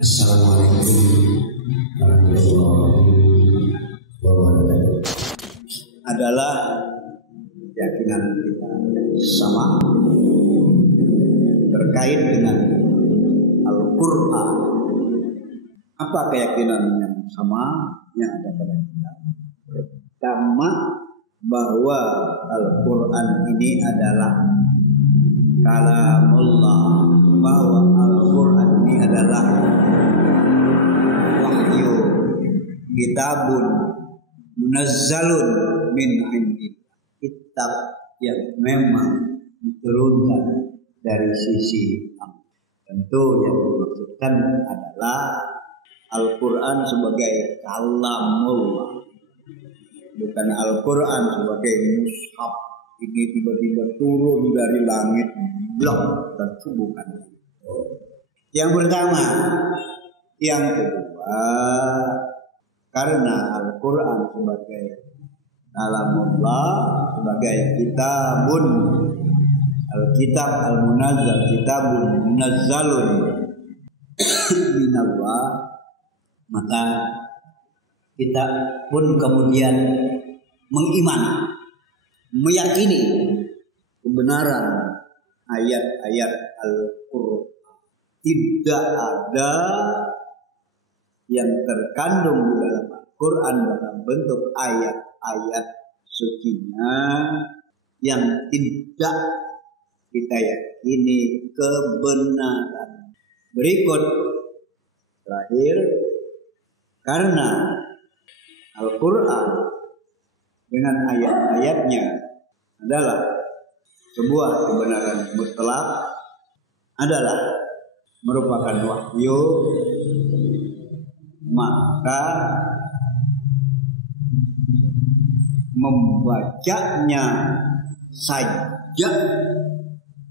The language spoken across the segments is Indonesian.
Assalamualaikum warahmatullahi wabarakatuh. Adalah keyakinan kita yang sama terkait dengan Al-Quran. Apa keyakinan yang sama yang ada pada kita? Pertama, bahwa Al-Quran ini adalah kalamullah, bahwa Al-Quran ini adalah wahyu, kitabun munazzalun min indillah, kitab yang memang diturunkan dari sisi Allah. Tentu yang dimaksudkan adalah Al-Quran sebagai kalamullah, bukan Al-Quran sebagai mushaf ini tiba-tiba turun dari langit blok, tentu bukan. Yang pertama. Yang kedua, karena Al-Quran sebagai kalamullah, sebagai kitabun, Al-Kitab Al-Munazzal, kitabun munazzalun minallah, maka kita pun kemudian mengimani, meyakini kebenaran ayat-ayat Al-Quran. Tidak ada yang terkandung di dalam Al-Quran dalam bentuk ayat-ayat sucinya yang tidak kita yakini kebenaran. Berikut terakhir, karena Al-Quran dengan ayat-ayatnya adalah sebuah kebenaran mutlak, adalah merupakan wahyu, maka membacanya saja,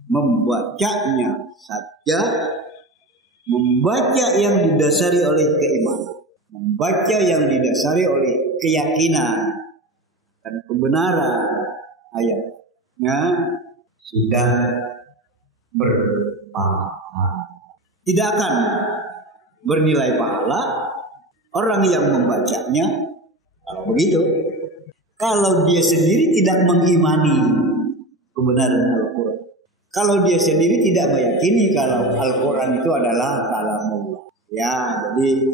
membaca yang didasari oleh keimanan, membaca yang didasari oleh keyakinan dan kebenaran ayatnya sudah berpahala. Tidak akan bernilai pahala orang yang membacanya kalau begitu, kalau dia sendiri tidak mengimani kebenaran Al-Quran, kalau dia sendiri tidak meyakini kalau Al-Quran itu adalah kalamullah. Ya, jadi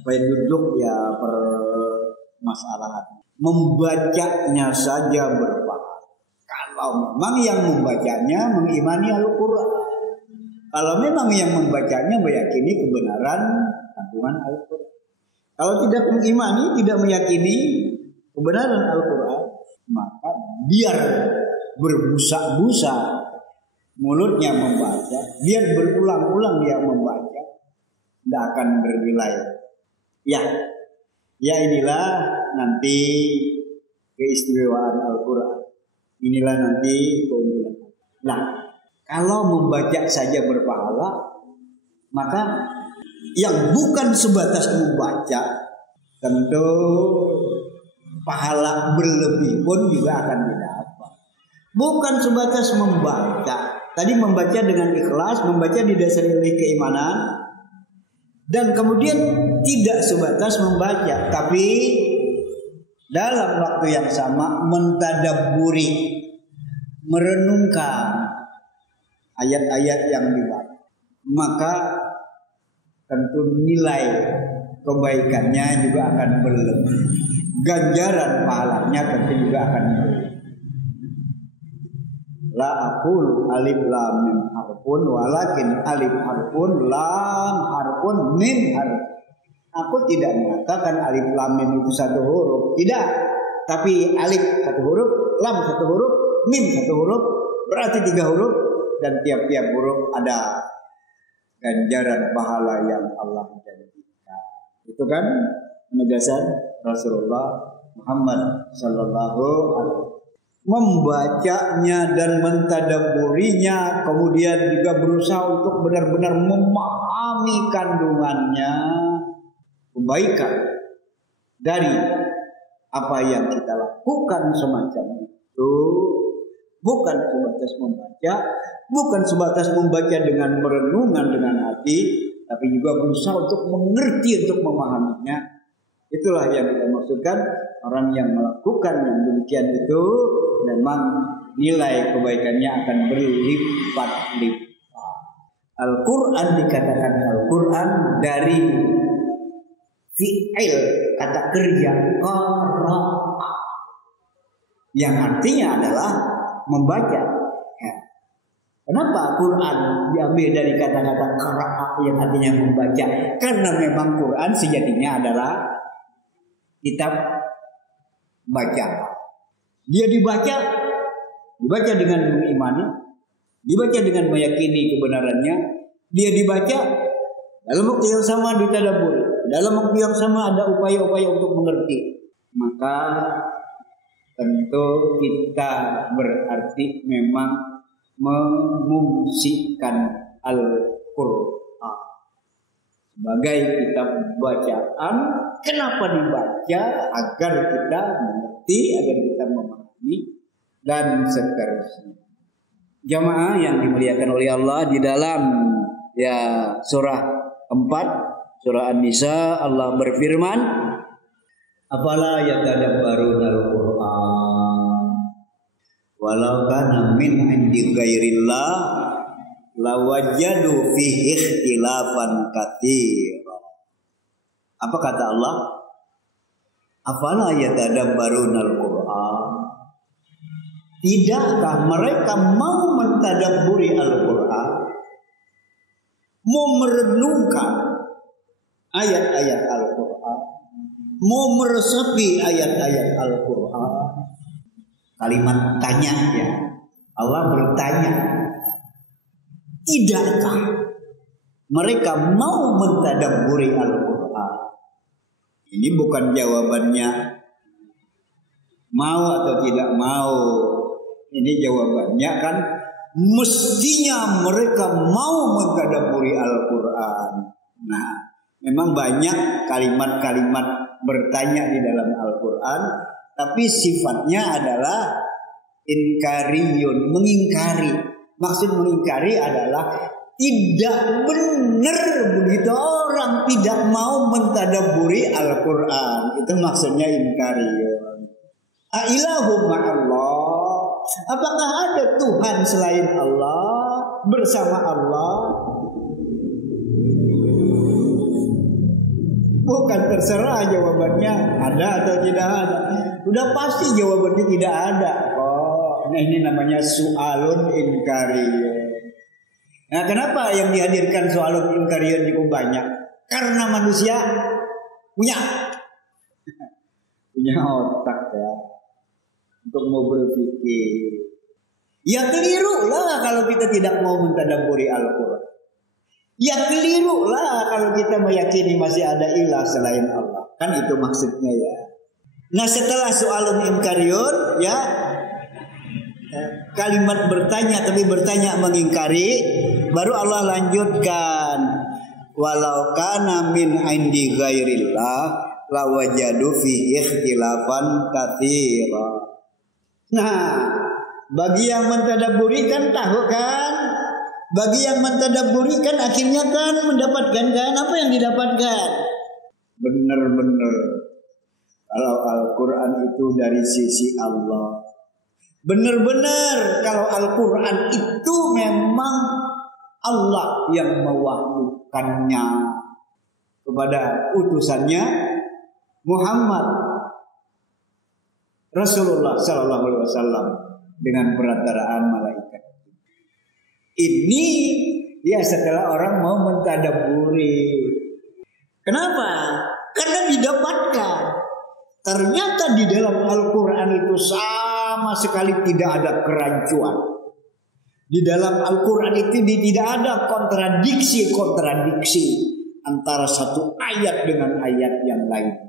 supaya duduk ya permasalahan, membacanya saja berpahala kalau memang yang membacanya mengimani Al-Quran. Kalau memang yang membacanya meyakini kebenaran kandungan Al-Quran. Kalau tidak mengimani, tidak meyakini kebenaran Al-Quran, maka biar berbusa-busa mulutnya membaca, biar berulang-ulang dia membaca, tidak akan bernilai. Ya inilah nanti keistimewaan Al-Quran. Inilah nanti keunggulan. Nah, kalau membaca saja berpahala, maka yang bukan sebatas membaca, tentu pahala berlebih pun juga akan didapat. Bukan sebatas membaca. Tadi membaca dengan ikhlas, membaca didasari oleh keimanan, dan kemudian tidak sebatas membaca, tapi dalam waktu yang sama mentadabburi, merenungkan ayat-ayat yang dibaca, maka tentu nilai kebaikannya juga akan berlebih, ganjaran pahalanya tentu juga akan berlebih. La aqulu alif lam mim harfun walakin alif harfun lam harfun mim harf. Aku tidak mengatakan alif lam mim itu satu huruf, tidak, tapi alif satu huruf, lam satu huruf, mim satu huruf, berarti 3 huruf, dan tiap-tiap huruf ada ganjaran pahala yang Allah janjikan. Itu kan penegasan Rasulullah Muhammad sallallahu alaihi wasallam. Membacanya dan mentadabburinya, kemudian juga berusaha untuk benar-benar memahami kandungannya, kebaikan dari apa yang kita lakukan semacam itu, bukan sebatas membaca, bukan sebatas membaca dengan merenungan dengan hati, tapi juga berusaha untuk mengerti, untuk memahaminya. Itulah yang kita maksudkan, orang yang melakukan yang demikian itu memang nilai kebaikannya akan berlipat-lipat. Al-Quran dikatakan Al-Quran dari fi'il, kata kerja qara'a, yang artinya adalah membaca. Ya. Kenapa Quran diambil dari kata-kata qara'a yang artinya membaca? Karena memang Quran sejatinya adalah kitab baca. Dia dibaca dengan mengimani, dibaca dengan meyakini kebenarannya. Dia dibaca dalam waktu yang sama ditadaburi, dalam waktu yang sama ada upaya-upaya untuk mengerti. Maka tentu kita berarti memang memungsikan Al-Quran sebagai kitab bacaan. Kenapa dibaca? Agar kita mengerti, agar kita memahami, dan seterusnya. Jamaah yang dimuliakan oleh Allah, di dalam surah 4 surah An-Nisa, Allah berfirman, afala yatadabbarunal Qur'an walau kana min 'indi ghairillah lawajadu fihi ikhtilafan katsira. Apa kata Allah? Afala yatadabbarunal Qur'an. Tidakkah mereka mau mentadabburi Al-Quran, mau merenungkan ayat-ayat Al-Quran, mau meresapi ayat-ayat Al-Quran? Kalimat tanya ya. Allah bertanya, tidakkah mereka mau mentadabburi Al-Quran? Ini bukan jawabannya mau atau tidak mau. Ini jawabannya kan mestinya mereka mau mentadabburi Al-Quran. Nah, memang banyak kalimat-kalimat bertanya di dalam Al-Quran, tapi sifatnya adalah inkariyun, mengingkari. Maksud mengingkari adalah tidak benar begitu orang tidak mau mentadabburi Al-Quran. Itu maksudnya inkariyun. A'ilahu ma'allah. Apakah ada Tuhan selain Allah, bersama Allah? Bukan terserah jawabannya ada atau tidak ada. Udah pasti jawabannya tidak ada. Oh, nah ini namanya su'alun inkariyun. Nah, kenapa yang dihadirkan su'alun inkariyun cukup banyak? Karena manusia punya otak ya, untuk mau berpikir. Ya keliru lah kalau kita tidak mau mentadabburi Al-Quran. Ya keliru lah kalau kita meyakini masih ada ilah selain Allah. Kan itu maksudnya ya. Nah, setelah soalun inkariyun ya, kalimat bertanya tapi bertanya mengingkari, baru Allah lanjutkan, walau kana min indi ghairillah lawajadu fi ikhtilafan katsira. Nah, bagi yang mentadabburi kan tahu kan, bagi yang mentadabburi kan akhirnya kan mendapatkan kan apa yang didapatkan. Benar-benar kalau Al-Quran itu dari sisi Allah, benar-benar kalau Al-Quran itu memang Allah yang mewahyukannya kepada utusannya Muhammad Rasulullah Sallallahu Alaihi Wasallam dengan perantaraan malaikat. Ini ya setelah orang mau mentadabburi. Kenapa? Karena didapatkan. Ternyata di dalam Al-Quran itu sama sekali tidak ada kerancuan. Di dalam Al-Quran itu tidak ada kontradiksi antara satu ayat dengan ayat yang lain.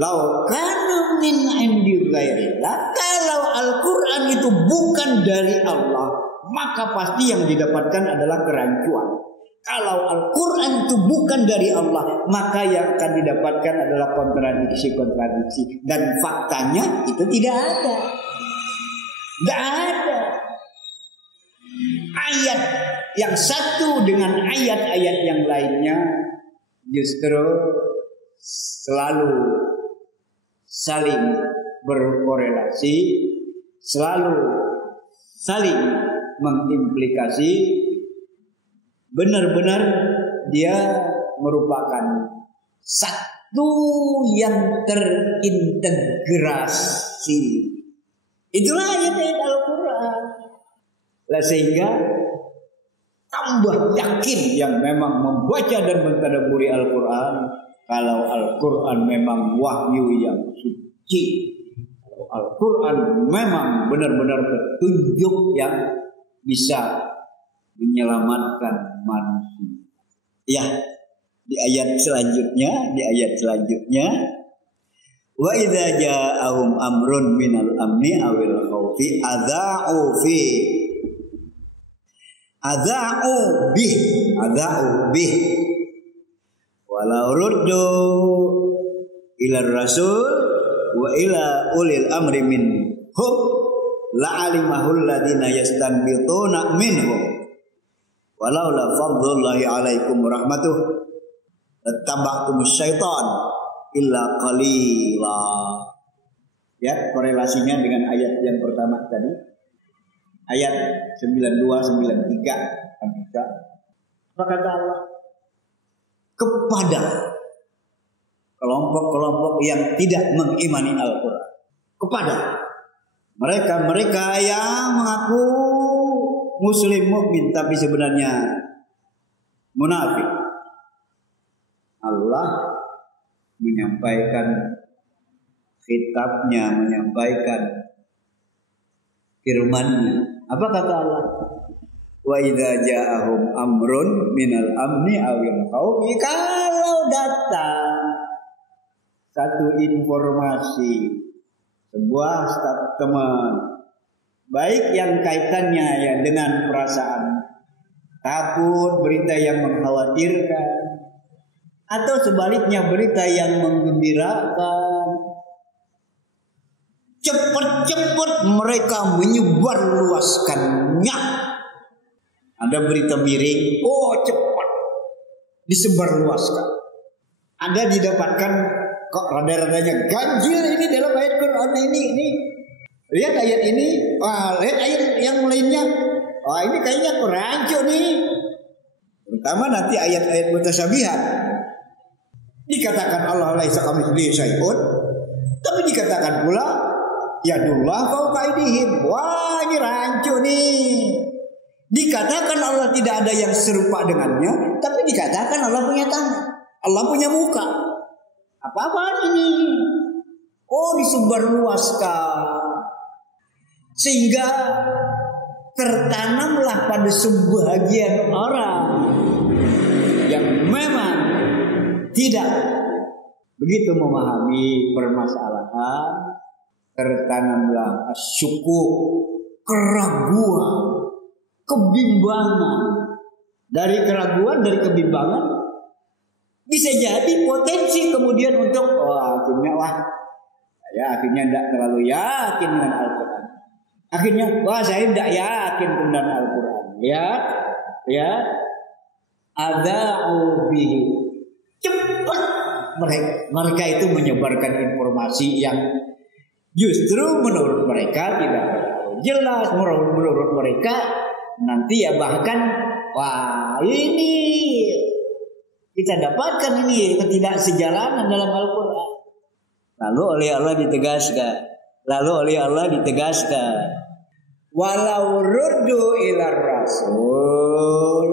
Lau kana min indi ghairillah, kalau Al-Quran itu bukan dari Allah, maka pasti yang didapatkan adalah kerancuan. Kalau Al-Quran itu bukan dari Allah, maka yang akan didapatkan adalah kontradiksi. Dan faktanya itu tidak ada. Tidak ada ayat yang satu dengan ayat-ayat yang lainnya justru selalu saling berkorelasi, selalu saling mengimplikasi. Benar-benar dia merupakan satu yang terintegrasi. Itulah ayat-ayat Al-Quran. Sehingga tambah yakin yang memang membaca dan mentadabburi Al-Quran, kalau Al-Quran memang wahyu yang suci, kalau Al-Quran memang benar-benar petunjuk yang bisa menyelamatkan manusia. Ya, di ayat selanjutnya, wa idza ja'ahum amrun minal amni awil khaufi adza'u bih walau ruddu ila rasul wa ila ulil amri minhum la'alimahul ladina yastanbituna minhum walau la fadlullahi alaikum rahmatuh lattaba'tumus syaitan illa qalila. Ya, korelasinya dengan ayat yang pertama tadi, ayat 92-93. Apa kata Allah? Kepada kelompok-kelompok yang tidak mengimani Al-Quran, kepada mereka-mereka yang mengaku muslim mukmin tapi sebenarnya munafik, Allah menyampaikan khitabnya, menyampaikan firman-Nya. Apa kata Allah? Wa idza ja'ahum amrun minal amni awil khaufi, kalau datang satu informasi, sebuah statement baik yang kaitannya ya dengan perasaan takut, berita yang mengkhawatirkan, atau sebaliknya berita yang menggembirakan, cepat-cepat mereka menyebarluaskannya. Ada berita miring, cepat disebarluaskan. Ada didapatkan kok rada-radanya ganjil ini dalam ayat Quran ini. Lihat ayat ini, lihat ayat yang lainnya. Ini kayaknya rancu nih. Terutama nanti ayat-ayat mutasyabihat. Dikatakan Allah laisa kamitslihi syai'un, tapi dikatakan pula yadullah fawqa aydihim. Wah, ini rancu nih. Dikatakan Allah tidak ada yang serupa dengannya, tapi dikatakan Allah punya tangan, Allah punya muka. Apa-apaan ini? Disebarluaskan. Sehingga tertanamlah pada sebagian orang yang memang tidak begitu memahami permasalahan, tertanamlah syukur, keraguan, kebimbangan. Dari keraguan, dari kebimbangan bisa jadi potensi kemudian untuk akhirnya tidak terlalu yakin dengan Al-Quran. Akhirnya saya tidak yakin dengan Al-Quran. Lihat adza'u bihi. Cepat mereka itu menyebarkan informasi yang justru menurut mereka tidak jelas. Menurut mereka nanti ya bahkan ini kita dapatkan ini ketidaksejalanan dalam Al-Quran. Lalu oleh Allah ditegaskan walau ruddu ilar rasul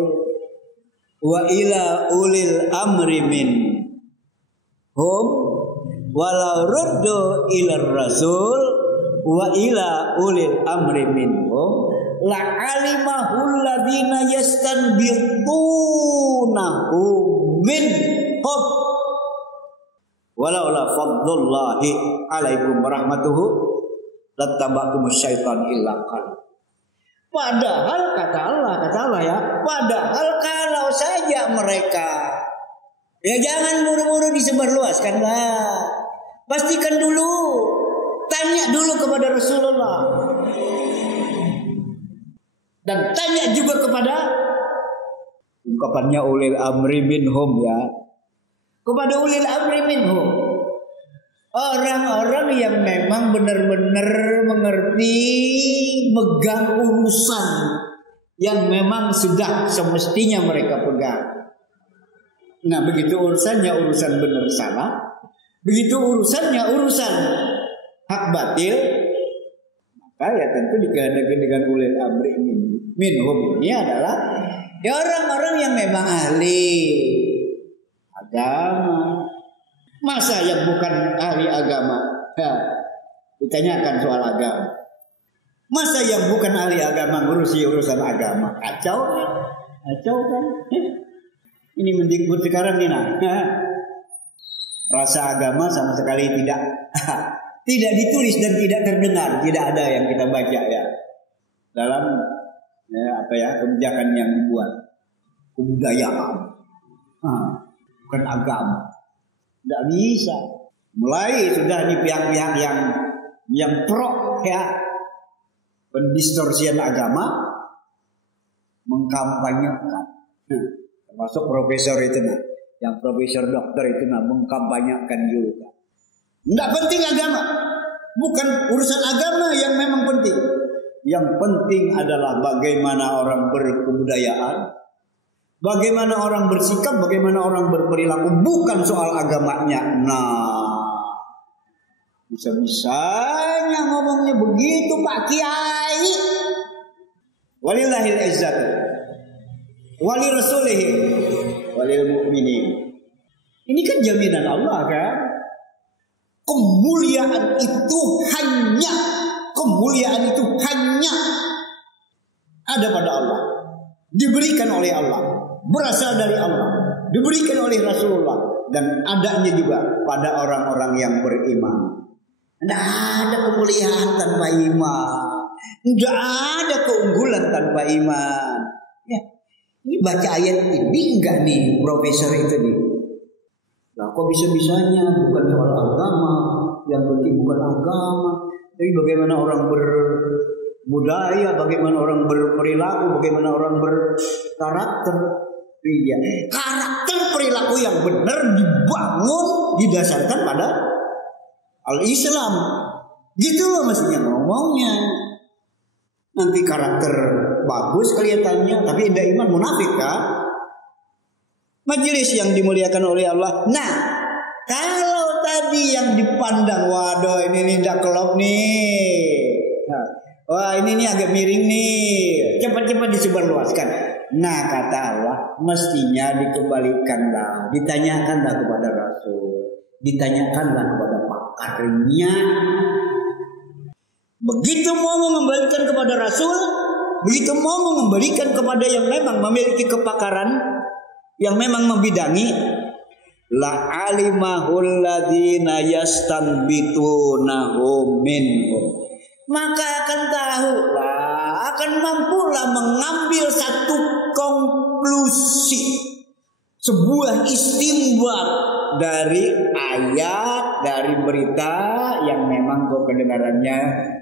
wa ila ulil amri minhum walau ruddu ilar rasul wa ila ulil amri minhum la'alimahul ladina yastanbitunahu minhum walau la fadlullahi alaikum rahmatuhu lattaba'tumus syaitan illa qalil. Padahal kata Allah ya, padahal kalau saja mereka jangan buru-buru disebarluaskan lah. Pastikan dulu, tanya dulu kepada Rasulullah. Dan tanya juga kepada Ungkapannya ulil amri minhum ya. Kepada ulil amri minhum. Orang-orang yang memang benar-benar mengerti, megang urusan yang memang sudah semestinya mereka pegang. Nah, begitu urusannya urusan benar salah, begitu urusannya urusan hak batil, maka ya tentu dikehendaki dengan ulil amri minhum ini adalah ya orang-orang yang memang ahli agama. Masa yang bukan ahli agama ditanyakan soal agama? Masa yang bukan ahli agama ngurusi urusan agama? Kacau kan? Ini mendikbud sekarang ini rasa agama sama sekali tidak ditulis dan tidak terdengar, tidak ada yang kita baca ya dalam kebijakan yang dibuat. Kebudayaan, bukan agama. Tidak bisa. Mulai sudah di pihak-pihak yang pro ya pendistorsian agama mengkampanyekan. Termasuk profesor itu yang profesor dokter itu mengkampanyekan juga. Tidak penting agama. Bukan urusan agama yang memang penting. Yang penting adalah bagaimana orang berkebudayaan, bagaimana orang bersikap, bagaimana orang berperilaku, bukan soal agamanya. Nah, bisa-bisanya ngomongnya begitu Pak Kiai. Walillahil izzatu wali rasulihi walil mu'minin. Ini kan jaminan Allah kan. Kemuliaan itu hanya ada pada Allah, diberikan oleh Allah, berasal dari Allah, diberikan oleh Rasulullah, dan adanya juga pada orang-orang yang beriman. Tidak ada kemuliaan tanpa iman, tidak ada keunggulan tanpa iman. Ya, ini baca ayat ini enggak nih profesor itu nih? Lah kok bisa-bisanya bukan soal agama, yang penting bukan agama, tapi bagaimana orang berbudaya, bagaimana orang berperilaku, bagaimana orang berkarakter. Iya, karakter perilaku yang benar dibangun didasarkan pada al-Islam. Gitu loh mestinya ngomongnya. Nanti karakter bagus kelihatannya, tapi indah iman, munafik kan? Majelis yang dimuliakan oleh Allah. Nah, kalau tadi yang dipandang, waduh ini tidak kelop nih. Wah ini agak miring nih. Cepat-cepat disebarluaskan. Nah kata Allah, mestinya dikembalikanlah, ditanyakanlah kepada Rasul, ditanyakanlah kepada pakarnya. Begitu mau mengembalikan kepada Rasul, begitu mau mengembalikan kepada yang memang memiliki kepakaran, yang memang membidangi, la alimahul ladzina yastanbitunahu minhum, maka akan tahulah, akan mampulah mengambil satu konklusi, sebuah istimbat dari ayat, dari berita yang memang kedengarannya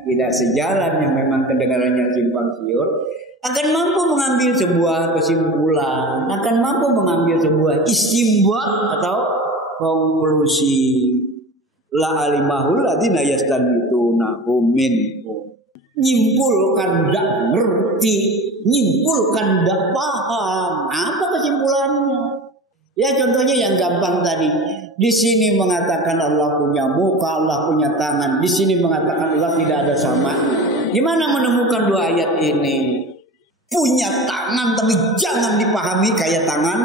tidak sejalan, yang memang kedengarannya simpang siur, akan mampu mengambil sebuah kesimpulan, akan mampu mengambil sebuah istimbat atau konklusi. La alimahul ladzina yastanbitunahu minhum. Nyimpulkan ndak ngerti, nyimpulkan ndak paham. Apa kesimpulannya? Ya contohnya yang gampang tadi. Di sini mengatakan Allah punya muka, Allah punya tangan. Di sini mengatakan Allah tidak ada samanya. Gimana menemukan dua ayat ini? Punya tangan tapi jangan dipahami kayak tangan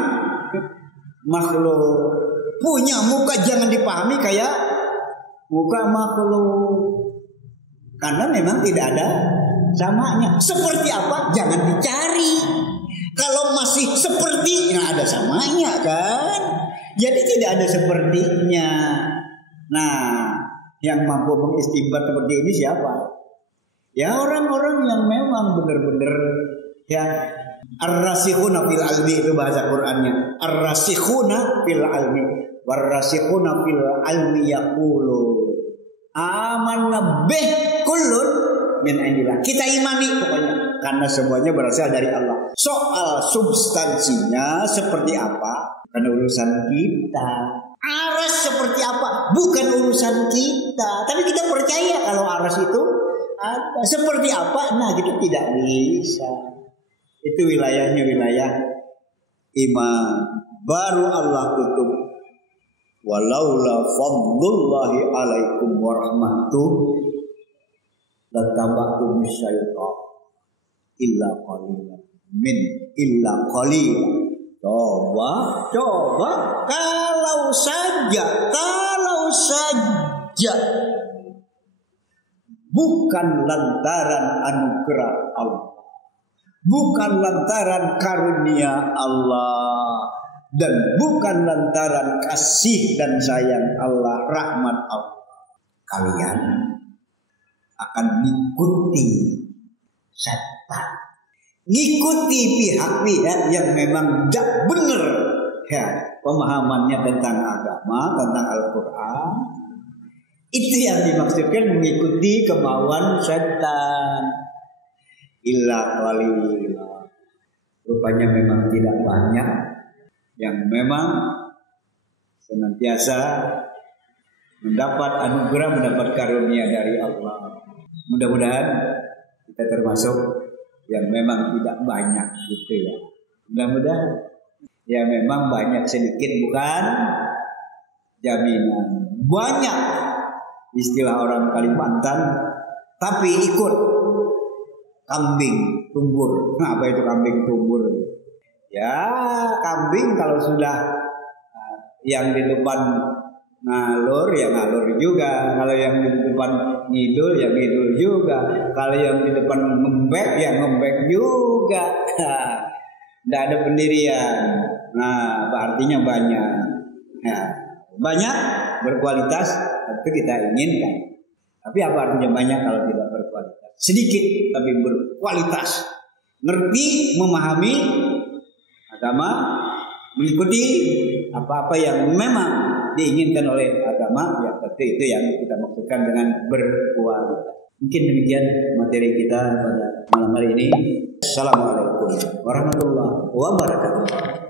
makhluk. Punya muka jangan dipahami kayak muka makhluk. Karena memang tidak ada samanya. Seperti apa? Jangan dicari. Kalau masih seperti, nah ada samanya kan. Jadi tidak ada sepertinya. Nah, yang mampu mengistimbat seperti ini siapa? Ya orang-orang yang memang benar-benar ya ar-rasikhuna fil ilmi, itu bahasa Qur'annya. Ar-rasikhuna fil ilmi, war-rasikhuna fil ilmi yaqulu. Amanna bih kullun min indillah. Kita imani pokoknya karena semuanya berasal dari Allah. Soal substansinya seperti apa bukan urusan kita. Aras seperti apa bukan urusan kita. Tapi kita percaya kalau aras itu ada. Seperti apa? Nah, gitu tidak bisa. Itu wilayahnya wilayah iman. Baru Allah tutup. Walaula fadlullahi alaikum warahmatuh lataba'tum syaitan illa qalilan min illa qalilan. Coba kalau saja bukan lantaran anugerah Allah, bukan lantaran karunia Allah, dan bukan lantaran kasih dan sayang Allah, rahmat Allah, kalian akan mengikuti setan, ngikuti pihak-pihak yang memang tidak benar ya pemahamannya tentang agama, tentang Al-Quran. Itu yang dimaksudkan mengikuti kemauan setan. Illa qalila. Rupanya memang tidak banyak yang memang senantiasa mendapat anugerah, mendapat karunia dari Allah. Mudah-mudahan kita termasuk yang memang tidak banyak gitu ya. Mudah-mudahan ya memang banyak sedikit bukan jaminan. Banyak istilah orang Kalimantan tapi ikut kambing tumbur. Nah, apa itu kambing tumbur? Ya kambing kalau sudah yang di depan ngalur ya ngalur juga, kalau yang di depan ngidul ya ngidul juga, kalau yang di depan ngembek ya ngembek juga. Tidak ada pendirian. Nah, artinya banyak. Nah, banyak berkualitas itu kita inginkan. Tapi apa artinya banyak kalau tidak berkualitas? Sedikit tapi berkualitas. Ngerti, memahami agama, mengikuti apa-apa yang memang diinginkan oleh agama, ya berarti itu yang kita maksudkan dengan berkualitas. Mungkin demikian materi kita pada malam hari ini. Assalamualaikum warahmatullahi wabarakatuh.